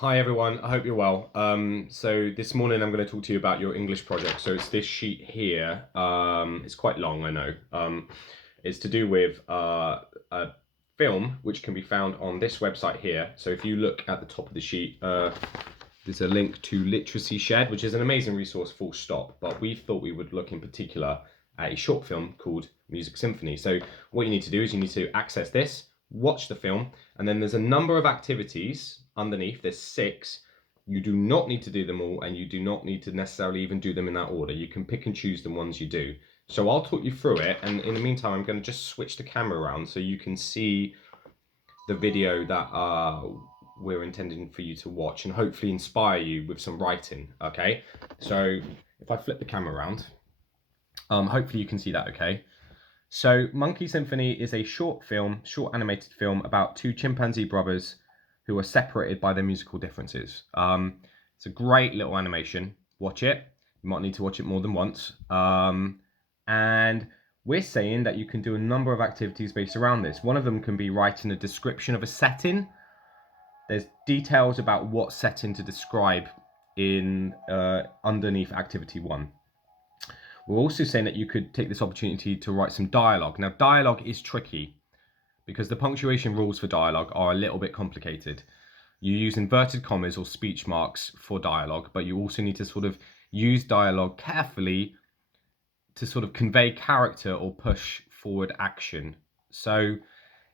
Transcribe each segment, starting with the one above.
Hi everyone, I hope you're well. So this morning I'm going to talk to you about your English project. So it's this sheet here. It's quite long, I know. It's to do with a film which can be found on this website here. So if you look at the top of the sheet, there's a link to Literacy Shed, which is an amazing resource, full stop. But we thought we would look in particular at a short film called Music Symphony. So what you need to do is you need to access this, watch the film, and then there's a number of activities underneath. There's 6. You do not need to do them all, and you do not need to necessarily even do them in that order. You can pick and choose the ones you do. So I'll talk you through it, and in the meantime I'm going to just switch the camera around so you can see the video that we're intending for you to watch and hopefully inspire you with some writing. Okay, so if I flip the camera around, hopefully you can see that okay. So Monkey Symphony is a short animated film about 2 chimpanzee brothers who are separated by their musical differences. It's a great little animation. Watch it. You might need to watch it more than once. And we're saying that you can do a number of activities based around this. One of them can be writing a description of a setting. There's details about what setting to describe in underneath activity 1. We're also saying that you could take this opportunity to write some dialogue. Now, dialogue is tricky because the punctuation rules for dialogue are a little bit complicated. You use inverted commas or speech marks for dialogue, but you also need to sort of use dialogue carefully to sort of convey character or push forward action. So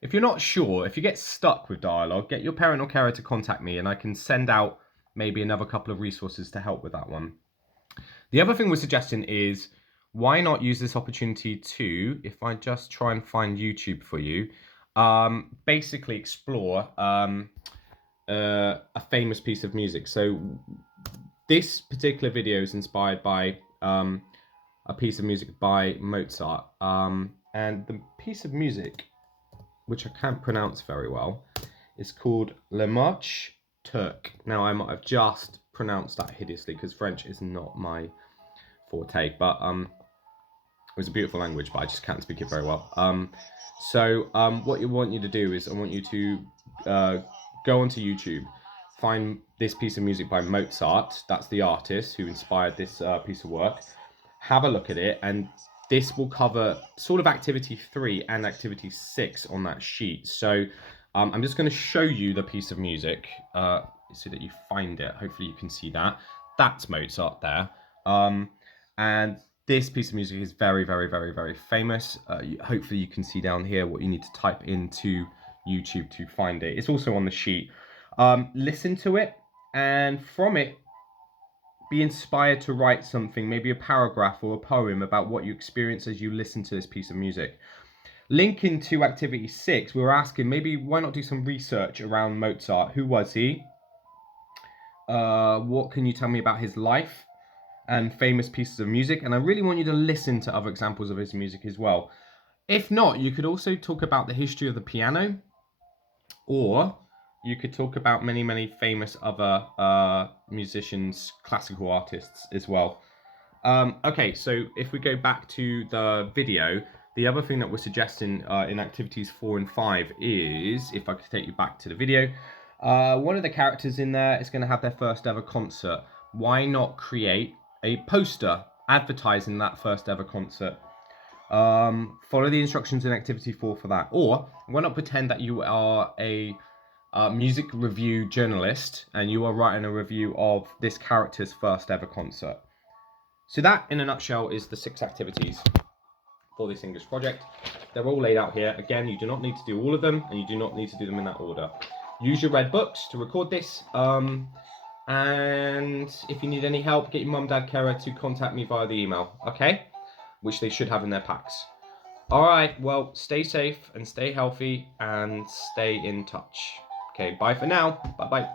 if you're not sure, if you get stuck with dialogue, get your parent or carer to contact me and I can send out maybe another couple of resources to help with that one. The other thing we're suggesting is why not use this opportunity to, if I just try and find YouTube for you, basically explore a famous piece of music. So this particular video is inspired by a piece of music by Mozart. And the piece of music, which I can't pronounce very well, is called Le Marche Turque. Now, I might have just pronounced that hideously because French is not my forte, but it was a beautiful language, but I just can't speak it very well. What I want you to do is I want you to go onto YouTube, find this piece of music by Mozart. That's the artist who inspired this piece of work. Have a look at it, and this will cover sort of activity 3 and activity 6 on that sheet. So I'm just going to show you the piece of music so that you find it. Hopefully you can see that. That's Mozart there. And this piece of music is very, very, very, very famous. Hopefully you can see down here what you need to type into YouTube to find it. It's also on the sheet. Listen to it, and from it, be inspired to write something, maybe a paragraph or a poem about what you experience as you listen to this piece of music. Linking to activity 6, we were asking maybe why not do some research around Mozart? Who was he? What can you tell me about his life and famous pieces of music? And I really want you to listen to other examples of his music as well. If not, you could also talk about the history of the piano, or you could talk about many, many famous other musicians, classical artists as well. Okay, so if we go back to the video, the other thing that we're suggesting in activities 4 and 5 is, if I could take you back to the video, one of the characters in there is going to have their first ever concert. Why not create a poster advertising that first ever concert? Follow the instructions in activity 4 for that. Or why not pretend that you are a music review journalist and you are writing a review of this character's first ever concert. So that, in a nutshell, is the 6 activities for this English project. They're all laid out here. Again, you do not need to do all of them, and you do not need to do them in that order. Use your red books to record this. And if you need any help, get your mum, dad, carer to contact me via the email, okay? Which they should have in their packs. All right, well, stay safe and stay healthy and stay in touch. Okay, bye for now. Bye-bye.